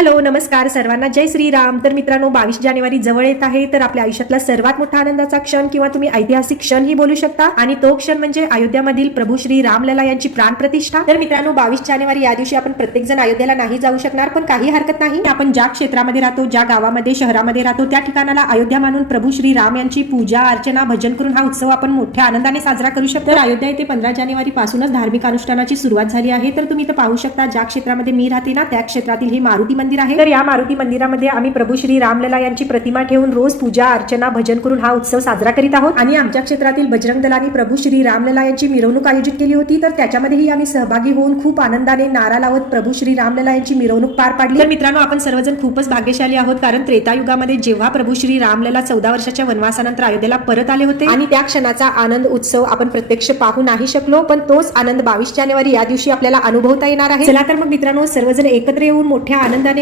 Hello नमस्कार सर्वांना, जय श्रीराम। तर मित्रांनो 22 जानेवारी जवळ येत आहे, तर आपल्या आयुष्यातला सर्वात मोठा आनंदाचा क्षण किंवा तुम्ही ऐतिहासिक क्षण ही बोलू शकता, आणि तो क्षण म्हणजे अयोध्यामधील प्रभू श्री रामलला यांची प्राणप्रतिष्ठा। तर मित्रांनो 22 जानेवारी या दिवशी आपण प्रत्येक जण अयोध्येला नाही जाऊ शकणार, पण काही हरकत नाही। आपण ज्या क्षेत्रामध्ये राहतो, ज्या गावामध्ये शहरामध्ये राहतो, त्या ठिकाणाला अयोध्या मानून प्रभू श्री राम यांची पूजा अर्चना भजन करून हा उत्सव आपण मोठ्या आनंदाने साजरा करू शकतो। तर अयोध्या येथे 15 जानेवारी पासूनच धार्मिक अनुष्ठानाची सुरुवात झाली आहे। तर तुम्ही इथं पाहू शकता, ज्या क्षेत्रामध्ये मी राहते ना, त्या क्षेत्रातील हे मारुती मंदिर आहे। तर या मारुती मंदिरामध्ये आम्ही प्रभू श्री रामलला यांची प्रतिमा ठेवून रोज पूजा अर्चना भजन करून हा उत्सव साजरा करीत आहोत। आणि आमच्या क्षेत्रातील बजरंग दलाने प्रभू श्री रामलला यांची मिरवणूक आयोजित केली होती, तर त्याच्यामध्येही आम्ही सहभागी होऊन खूप आनंदाने नारा लावत प्रभू श्री रामलला यांची मिरवणूक पार पाडली। तर मित्रांनो आपण सर्वजण खूपच भाग्यशाली आहोत, कारण त्रेतायुगामध्ये जेव्हा प्रभू श्री रामलला 14 वर्षाच्या वनवासानंतर अयोध्येला परत आले होते, आणि त्या क्षणाचा आनंद उत्सव आपण प्रत्यक्ष पाहू नाही शकलो, पण तोच आनंद 22 जानेवारी या दिवशी आपल्याला अनुभवता येणार आहे। चला तर मग मित्रांनो सर्वजण एकत्र येऊन मोठ्या आनंदाने